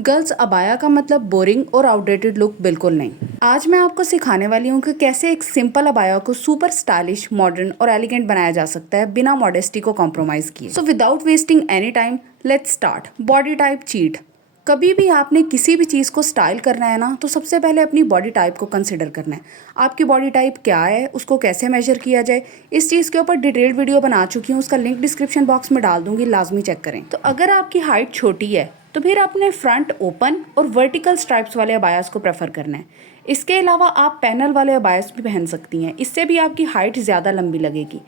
Girls abaya का मतलब boring और आउटडेटेड लुक बिल्कुल नहीं। आज मैं आपको सिखाने वाली हूँ कि कैसे एक सिंपल अबाया को सुपर स्टाइलिश, मॉडर्न और एलिगेंट बनाया जा सकता है बिना मॉडेस्टी को कॉम्प्रोमाइज किए। So without wasting any time, let's start. Body type cheat. कभी भी आपने किसी भी चीज़ को स्टाइल करना है ना, तो सबसे पहले अपनी बॉडी टाइप को कंसिडर करना है। आपकी बॉडी टाइप क्या है, उसको कैसे मेजर किया जाए, इस चीज़ के ऊपर डिटेल्ड वीडियो बना चुकी हूँ, उसका लिंक डिस्क्रिप्शन बॉक्स में डाल दूंगी, लाजमी चेक करें। तो अगर आपकी हाइट छोटी है तो फिर अपने फ्रंट ओपन और वर्टिकल स्ट्राइप्स वाले अबायास को प्रेफर करना है। इसके अलावा आप पैनल वाले अबायास भी पहन सकती हैं, इससे भी आपकी हाइट ज़्यादा लंबी लगेगी।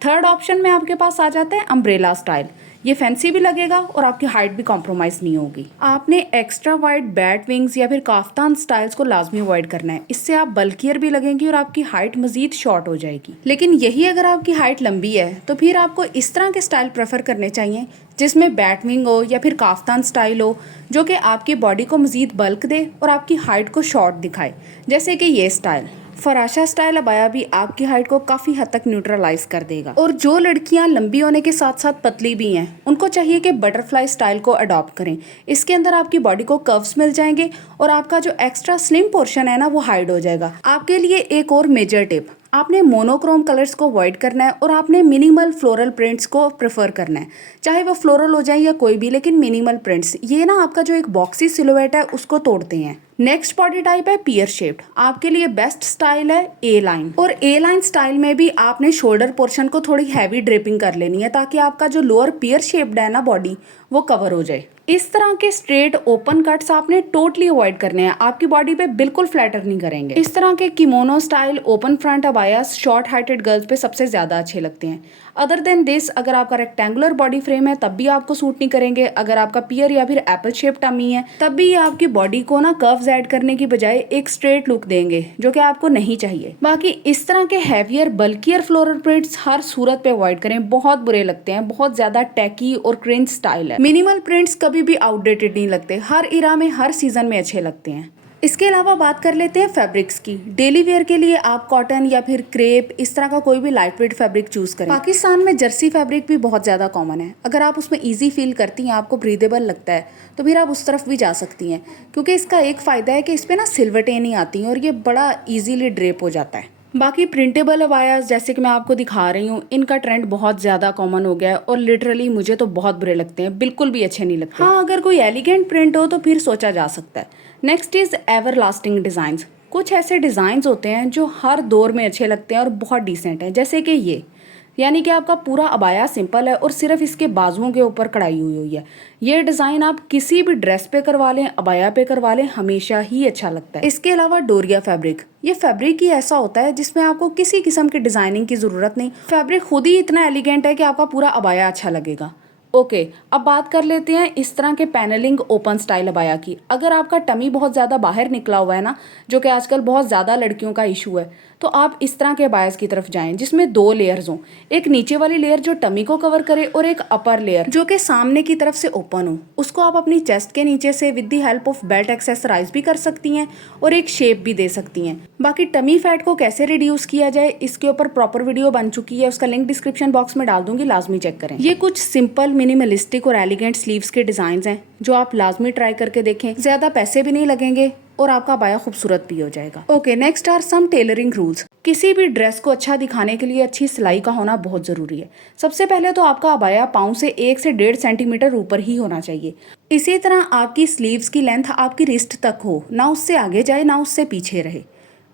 थर्ड ऑप्शन में आपके पास आ जाता है अम्ब्रेला स्टाइल। ये फैंसी भी लगेगा और आपकी हाइट भी कॉम्प्रोमाइज़ नहीं होगी। आपने एक्स्ट्रा वाइड बैट विंग्स या फिर काफ्तान स्टाइल्स को लाजमी अवॉइड करना है, इससे आप बल्कियर भी लगेंगी और आपकी हाइट मजीद शॉर्ट हो जाएगी। लेकिन यही अगर आपकी हाइट लंबी है तो फिर आपको इस तरह के स्टाइल प्रेफर करने चाहिए जिसमें बैट विंग हो या फिर काफ्तान स्टाइल हो, जो कि आपकी बॉडी को मजीद बल्क दे और आपकी हाइट को शॉर्ट दिखाए, जैसे कि ये स्टाइल। फराशा स्टाइल अबाया भी आपकी हाइट को काफ़ी हद तक न्यूट्रलाइज कर देगा। और जो लड़कियां लंबी होने के साथ साथ पतली भी हैं, उनको चाहिए कि बटरफ्लाई स्टाइल को अडॉप्ट करें। इसके अंदर आपकी बॉडी को कर्व्स मिल जाएंगे और आपका जो एक्स्ट्रा स्लिम पोर्शन है ना, वो हाइड हो जाएगा। आपके लिए एक और मेजर टिप, आपने मोनोक्रोम कलर्स को अवॉइड करना है और आपने मिनिमल फ्लोरल प्रिंट्स को प्रेफर करना है, चाहे वो फ्लोरल हो जाए या कोई भी, लेकिन मिनिमल प्रिंट्स ये ना आपका जो एक बॉक्सी सिलुएट है उसको तोड़ते हैं। नेक्स्ट बॉडी टाइप है पियर शेप्ड। आपके लिए बेस्ट स्टाइल है ए लाइन। और ए लाइन स्टाइल में भी आपने शोल्डर पोर्शन को थोड़ी हैवी ड्रेपिंग कर लेनी है, ताकि आपका जो लोअर पियर शेप्ड है ना बॉडी, वो कवर हो जाए। इस तरह के स्ट्रेट ओपन कट्स आपने टोटली अवॉइड करने हैं, आपकी बॉडी पे बिल्कुल फ्लैटर नहीं करेंगे। इस तरह के kimono style open front abayas short heighted girls पे सबसे ज्यादा अच्छे लगते हैं। अदर देन दिस, अगर आपका रेक्टेंगुलर बॉडी फ्रेम है तब भी आपको सूट नहीं करेंगे। अगर आपका पियर या फिर एप्पल शेप टमी है तब भी ये आपकी बॉडी को ना कर्व्स ऐड करने की बजाय एक स्ट्रेट लुक देंगे, जो कि आपको नहीं चाहिए। बाकी इस तरह के हैवियर बल्कियर फ्लोरल प्रिंट्स हर सूरत पे अवॉइड करें, बहुत बुरे लगते हैं, बहुत ज्यादा टैकी और क्रिंज स्टाइल है। मिनिमल प्रिंट्स कभी भी आउटडेटेड नहीं लगते, हर इरा में हर सीजन में अच्छे लगते हैं। इसके अलावा बात कर लेते हैं फैब्रिक्स की। डेली वेयर के लिए आप कॉटन या फिर क्रेप, इस तरह का कोई भी लाइट वेट फैब्रिक चूज करें। पाकिस्तान में जर्सी फैब्रिक भी बहुत ज़्यादा कॉमन है। अगर आप उसमें इजी फील करती हैं, आपको ब्रीदेबल लगता है, तो फिर आप उस तरफ भी जा सकती हैं, क्योंकि इसका एक फ़ायदा है कि इस पर ना सिलवटें नहीं आती हैं और ये बड़ा ईजीली ड्रेप हो जाता है। बाकी प्रिंटेबल अबायास जैसे कि मैं आपको दिखा रही हूँ, इनका ट्रेंड बहुत ज़्यादा कॉमन हो गया है और लिटरली मुझे तो बहुत बुरे लगते हैं, बिल्कुल भी अच्छे नहीं लगते। हाँ, अगर कोई एलिगेंट प्रिंट हो तो फिर सोचा जा सकता है। Next is ever lasting designs. कुछ ऐसे डिज़ाइंस होते हैं जो हर दौर में अच्छे लगते हैं और बहुत डिसेंट हैं, जैसे कि ये, यानी कि आपका पूरा अबाया सिंपल है और सिर्फ इसके बाजुओं के ऊपर कढ़ाई हुई है। ये डिज़ाइन आप किसी भी ड्रेस पे करवा लें, अबाया पे करवा लें, हमेशा ही अच्छा लगता है। इसके अलावा डोरिया फैब्रिक, ये फैब्रिक ही ऐसा होता है जिसमें आपको किसी किस्म की डिज़ाइनिंग की ज़रूरत नहीं, फैब्रिक खुद ही इतना एलिगेंट है कि आपका पूरा अबाया अच्छा लगेगा। ओके, अब बात कर लेते हैं इस तरह के पैनलिंग ओपन स्टाइल अबाया की। अगर आपका टमी बहुत ज़्यादा बाहर निकला हुआ है ना, जो कि आजकल बहुत ज़्यादा लड़कियों का इशू है, तो आप इस तरह के अबायास की तरफ जाएं जिसमें दो लेयर्स हों। एक नीचे वाली लेयर जो टमी को कवर करे और एक अपर लेयर जो कि सामने की तरफ से ओपन हो। उसको आप अपनी चेस्ट के नीचे से with the help of belt accessorise भी कर सकती हैं और एक शेप भी दे सकती हैं। बाकी टमी फैट को कैसे रिड्यूस किया जाए, इसके ऊपर प्रॉपर वीडियो बन चुकी है, उसका लिंक डिस्क्रिप्शन बॉक्स में डाल दूंगी, लाजमी चेक करें। ये कुछ सिंपल मिनिमलिस्टिक और एलिगेंट स्लीव्स के डिजाइन हैं जो आप लाजमी ट्राई करके देखें। ज्यादा पैसे भी नहीं लगेंगे और आपका अबाया खूबसूरत भी हो जाएगा। Okay, next are some tailoring rules. किसी भी ड्रेस को अच्छा दिखाने के लिए अच्छी सिलाई का होना बहुत जरूरी है। सबसे पहले तो आपका अबाया पाँव से 1 से 1.5 सेंटीमीटर ऊपर ही होना चाहिए। इसी तरह आपकी स्लीव्स की लेंथ आपकी रिस्ट तक हो, ना उससे आगे जाए ना उससे पीछे रहे।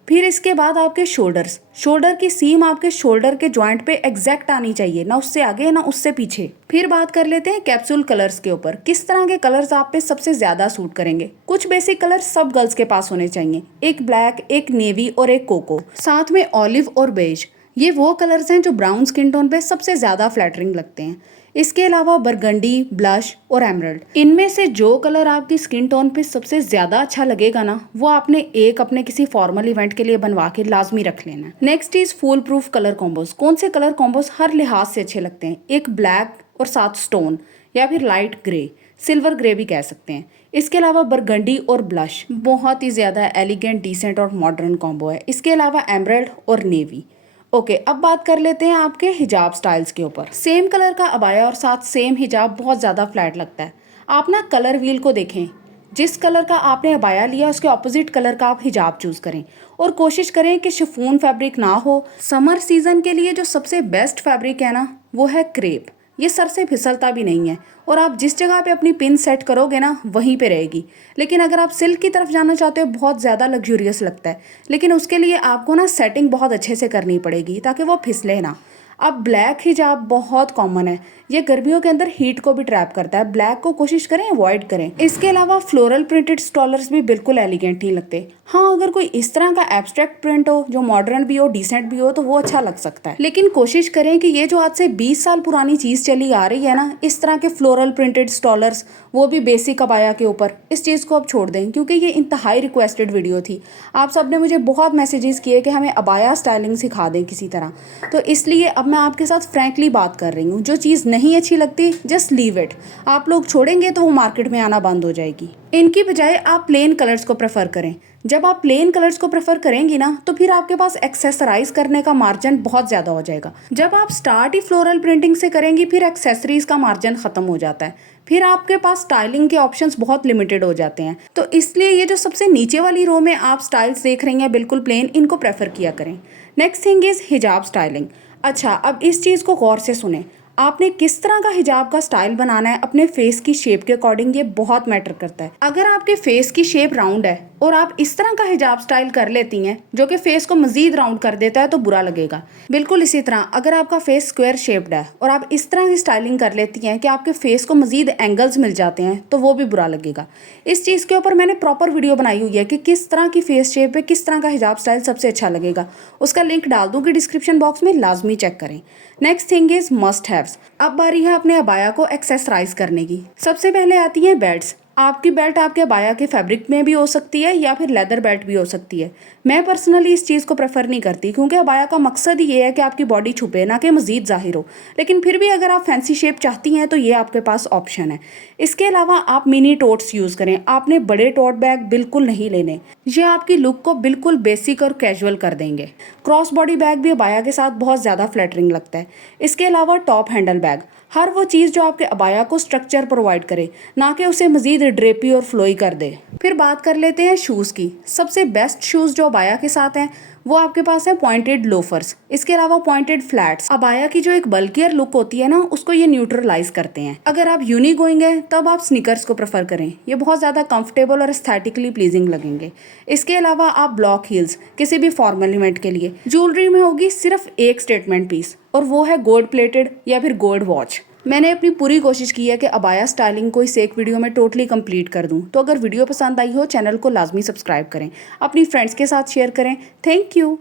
फिर इसके बाद आपके शोल्डर्स, शोल्डर की सीम आपके शोल्डर के जॉइंट पे एग्जैक्ट आनी चाहिए, ना उससे आगे ना उससे पीछे। फिर बात कर लेते हैं कैप्सूल कलर्स के ऊपर। किस तरह के कलर्स आप पे सबसे ज्यादा सूट करेंगे। कुछ बेसिक कलर्स सब गर्ल्स के पास होने चाहिए, एक ब्लैक, एक नेवी और एक कोको, साथ में ऑलिव और बेज। ये वो कलर्स हैं जो ब्राउन स्किन टोन पे सबसे ज्यादा फ्लैटरिंग लगते हैं। इसके अलावा बरगंडी, ब्लश और एमरल्ड, इनमें से जो कलर आपकी स्किन टोन पे सबसे ज्यादा अच्छा लगेगा ना, वो आपने एक अपने किसी फॉर्मल इवेंट के लिए बनवा के लाजमी रख लेना। Next is full proof colour combos. कौन से कलर कॉम्बोज हर लिहाज से अच्छे लगते हैं। एक ब्लैक और साथ स्टोन या फिर लाइट ग्रे, सिल्वर ग्रे भी कह सकते हैं। इसके अलावा बरगंडी और ब्लश बहुत ही ज्यादा एलिगेंट, डिसेंट और मॉडर्न कॉम्बो है। इसके अलावा एमरल्ड और नेवी। ओके, अब बात कर लेते हैं आपके हिजाब स्टाइल्स के ऊपर। सेम कलर का अबाया और साथ सेम हिजाब बहुत ज़्यादा फ्लैट लगता है। आप ना कलर व्हील को देखें, जिस कलर का आपने अबाया लिया उसके ऑपोजिट कलर का आप हिजाब चूज करें और कोशिश करें कि शिफॉन फैब्रिक ना हो। समर सीजन के लिए जो सबसे बेस्ट फैब्रिक है ना वो है क्रेप। ये सर से फिसलता भी नहीं है और आप जिस जगह पे अपनी पिन सेट करोगे ना वहीं पे रहेगी। लेकिन अगर आप सिल्क की तरफ जाना चाहते हो बहुत ज़्यादा लग्जूरियस लगता है, लेकिन उसके लिए आपको ना सेटिंग बहुत अच्छे से करनी पड़ेगी ताकि वो फिसले ना। अब ब्लैक हिजाब बहुत कॉमन है, ये गर्मियों के अंदर हीट को भी ट्रैप करता है। ब्लैक को कोशिश करें अवॉइड करें। इसके अलावा फ्लोरल प्रिंटेड स्टॉलर्स भी बिल्कुल एलिगेंट नहीं लगते। हाँ, अगर कोई इस तरह का एब्स्ट्रैक्ट प्रिंट हो जो मॉडर्न भी हो, डिसेंट भी हो, तो वो अच्छा लग सकता है। लेकिन कोशिश करें कि ये जो आज से 20 साल पुरानी चीज़ चली आ रही है ना, इस तरह के फ्लोरल प्रिंटेड स्टॉलर्स, वो भी बेसिक अबाया के ऊपर, इस चीज़ को अब छोड़ दें क्योंकि ये इंतहाई रिक्वेस्टेड वीडियो थी। आप सब ने मुझे बहुत मैसेजेस किए कि हमें अबाया स्टाइलिंग सिखा दें किसी तरह, तो इसलिए अब मैं आपके साथ फ्रैंकली बात कर रही हूँ। जो चीज़ नहीं अच्छी लगती जस्ट लीव इट। आप लोग छोड़ेंगे तो वो मार्केट में आना बंद हो जाएगी। इनकी बजाय आप प्लेन कलर्स को प्रेफर करें। जब आप प्लेन कलर्स को प्रेफर करेंगी ना तो फिर आपके पास एक्सेसराइज करने का मार्जिन बहुत ज़्यादा हो जाएगा। जब आप स्टार्ट ही फ्लोरल प्रिंटिंग से करेंगी फिर एक्सेसरीज का मार्जिन ख़त्म हो जाता है, फिर आपके पास स्टाइलिंग के ऑप्शंस बहुत लिमिटेड हो जाते हैं। तो इसलिए ये जो सबसे नीचे वाली रो में आप स्टाइल्स देख रही हैं बिल्कुल प्लेन, इनको प्रेफर किया करें। नेक्स्ट थिंग इज़ हिजाब स्टाइलिंग। अच्छा, अब इस चीज़ को गौर से सुने। आपने किस तरह का हिजाब का स्टाइल बनाना है अपने फेस की शेप के अकॉर्डिंग, ये बहुत मैटर करता है। अगर आपके फेस की शेप राउंड है और आप इस तरह का हिजाब स्टाइल कर लेती हैं जो कि फेस को मजीद राउंड कर देता है तो बुरा लगेगा। बिल्कुल इसी तरह अगर आपका फेस स्क्वायर शेप्ड है और आप इस तरह की स्टाइलिंग कर लेती हैं कि आपके फेस को मजीद एंगल्स मिल जाते हैं तो वो भी बुरा लगेगा। इस चीज़ के ऊपर मैंने प्रॉपर वीडियो बनाई हुई है कि किस तरह की फेस शेप पे किस तरह का हिजाब स्टाइल सबसे अच्छा लगेगा। उसका लिंक डाल दूंगी डिस्क्रिप्शन बॉक्स में, लाजमी चेक करें। Next thing is must haves. अब बारी है अपने अबाया को एक्सेसराइज करने की। सबसे पहले आती है बेल्ट्स। आपकी बेल्ट आपके अबाया के फैब्रिक में भी हो सकती है या फिर लेदर बेल्ट भी हो सकती है। मैं पर्सनली इस चीज़ को प्रेफर नहीं करती क्योंकि अबाया का मकसद ही ये है कि आपकी बॉडी छुपे ना कि मजीद जाहिर हो। लेकिन फिर भी अगर आप फैंसी शेप चाहती हैं तो ये आपके पास ऑप्शन है। इसके अलावा आप मिनी टोट्स यूज़ करें। आपने बड़े टोट बैग बिल्कुल नहीं लेने, ये आपकी लुक को बिल्कुल बेसिक और कैजुअल कर देंगे। क्रॉस बॉडी बैग भी अबाया के साथ बहुत ज़्यादा फ्लैटरिंग लगता है। इसके अलावा टॉप हैंडल बैग, हर वो चीज़ जो आपके अबाया को स्ट्रक्चर प्रोवाइड करे, ना कि उसे मजीद ड्रेपी और फ्लोई कर दे। फिर बात कर लेते हैं शूज़ की। सबसे बेस्ट शूज़ जो अबाया के साथ हैं वो आपके पास है पॉइंटेड लोफर्स। इसके अलावा पॉइंटेड फ्लैट्स अबाया की जो एक बल्कियर लुक होती है ना उसको ये न्यूट्रलाइज करते हैं। अगर आप यूनिक गोइंग है तब आप स्नीकर्स को प्रेफर करें, ये बहुत ज़्यादा कंफर्टेबल और एस्थेटिकली प्लीजिंग लगेंगे। इसके अलावा आप ब्लॉक हील्स किसी भी फॉर्मल इवेंट के लिए। ज्वेलरी में होगी सिर्फ एक स्टेटमेंट पीस और वो है गोल्ड प्लेटेड या फिर गोल्ड वॉच। मैंने अपनी पूरी कोशिश की है कि अबाया स्टाइलिंग को इस एक वीडियो में टोटली कंप्लीट कर दूं। तो अगर वीडियो पसंद आई हो चैनल को लाजमी सब्सक्राइब करें, अपनी फ्रेंड्स के साथ शेयर करें। Thank you.